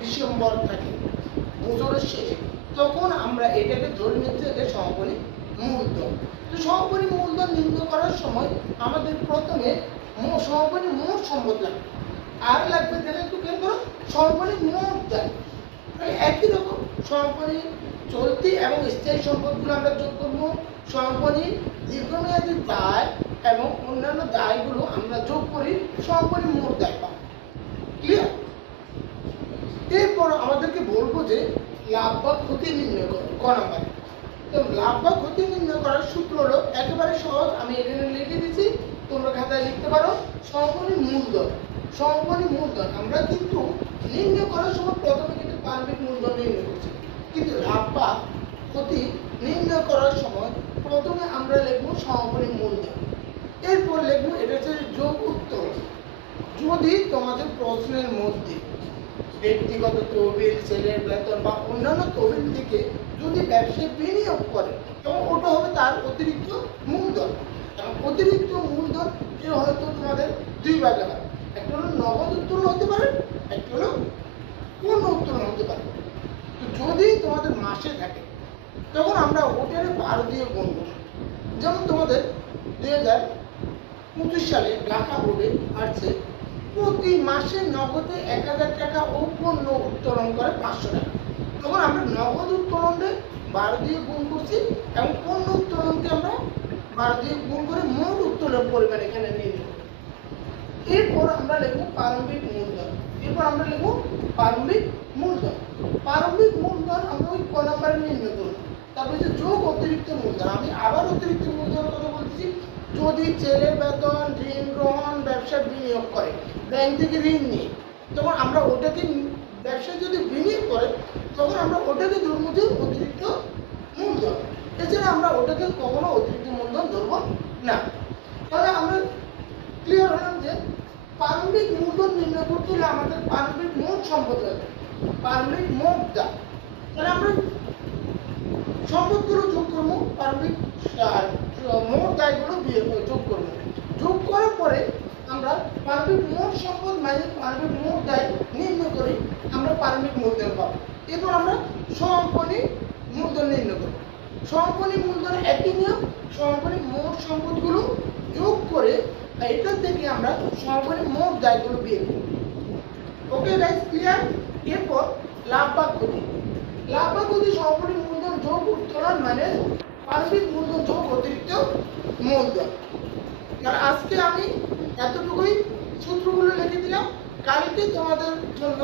December থাকে বছরের শেষে, তখন আমরা এটাকে ধরে নিচ্ছি যে সমাপনী মূলধন। তো সমাপনী মূলধন নির্ণয় করার সময় আমাদের প্রথমে সমাপনী মোট সম্পদ লাগবে, আর লাগবে যেটা একটু খেয়াল করো, সমাপনী মোট দায়। একই রকম সমাপনী চলতি এবং স্থায়ী সম্পদগুলো আমরা যোগ করবো, সমাপনী দীর্ঘমেয়াদী দায় এবং অন্যান্য দায়গুলো আমরা যোগ করি, সমাপনী মোট দায় পাবো। ক্লিয়ার? এরপর আমাদেরকে বলবো যে লাভ বা ক্ষতি নির্ণয় করো ক নাম্বারে। তো লাভ বা ক্ষতি নির্ণয় করার সূত্র হলো একেবারে সহজ, আমি এখানে লিখে দিচ্ছি, তোমরা খাতায় লিখতে পারো। সমাপনী মূলধন, সমাপনী মূলধন আমরা কিন্তু নির্ণয় করার সময় প্রথমে কিন্তু প্রারম্ভিক মূলধন নির্ণয় করছি, কিন্তু লাভ বা ক্ষতি নির্ণয় করার সময় প্রথমে আমরা লিখবো সমাপনী মূলধন, এরপর লিখবো এটা হচ্ছে যোগ উত্তর। যদি তোমাদের প্রশ্নের মধ্যে ব্যক্তিগত তহবিল, ছেলের বেতন বা অন্যান্য তহবিল থেকে যদি ব্যবসায় বিনিয়োগ করে, তখন ওটা হবে তার অতিরিক্ত মূলধন। এবং অতিরিক্ত মূলধন হয়তো তোমাদের দুই ভাগে হয়, একটা হলো নগদ উত্তোলন হতে পারে, একটা হলো পূর্ণ উত্তোলন হতে পারে। তো যদি তোমাদের মাসে থাকে তখন আমরা ওটারে 12 দিয়ে গুণ করব। যেমন তোমাদের 2025 সালে ঢাকা বোর্ডে আসছে প্রতি মাসে নগদে 1000 টাকা ও পণ্য উত্তোলন করে 500 টাকা, তখন আমরা নগদ উত্তোলনকে 12 দিয়ে গুণ করছি এবং পণ্য উত্তোলনকে আমরা 12 দিয়ে গুণ করে মোট উত্তোলন পরিমাণ এখানে নিয়ে নেব। এরপর আমরা লিখব প্রারম্ভিক মূলধন, এরপর আমরা লিখব প্রারম্ভিক মূলধন। প্রারম্ভিক মূলধন আমরা ওই ক নাম্বারে নির্ণয় করব। তারপরে যে যোগ অতিরিক্ত মূলধন, আমি আবার অতিরিক্ত মূলধনের কথা বলতেছি। যদি ছেলের বেতন, ঋণ গ্রহণ, ব্যবসা বিনিয়োগ করে, ব্যাংক থেকে ঋণ নিয়ে, তখন আমরা ওটাকে ব্যবসায় যদি বিনিয়োগ করে তখন আমরা ওটাকে ধরবো যে অতিরিক্ত মূলধন। এছাড়া আমরা ওটাকে কখনো অতিরিক্ত মূলধন ধরবো না। তাহলে আমরা ক্লিয়ার হলাম যে প্রারম্ভিক মূলধন নির্ণয় করতে হলে আমাদের প্রারম্ভিক মোট সম্পদ লাগবে, প্রারম্ভিক মোট দায়। তাহলে আমরা সম্পদগুলো যোগ করবো, প্রারম্ভিক মোট দায়গুলো যোগ করবো। যোগ করার পরে আমরা প্রারম্ভিক মোট সম্পদ মাইনাস প্রারম্ভিক মোট দায় নির্ণয় করি, আমরা প্রারম্ভিক মূলধন পাবো। এরপর আমরা সমাপনী মূলধন নির্ণয় করবো। সমাপনী মূলধন একই নিয়ম, সমাপনী মোট সম্পদগুলো যোগ করে এটা থেকে আমরা সমাপনী মোট দায়গুলো বের করব। Okay guys, clear? এরপর লাভ বা ক্ষতি। লাভ বা ক্ষতি সমাপনী মূলধন যোগ উত্তোলন মানে প্রারম্ভিক মূলধন যোগ অতিরিক্ত মূলধন। আজকে আমি এতটুকুই সূত্রগুলো লিখে দিলাম, কালকে তোমাদের জন্য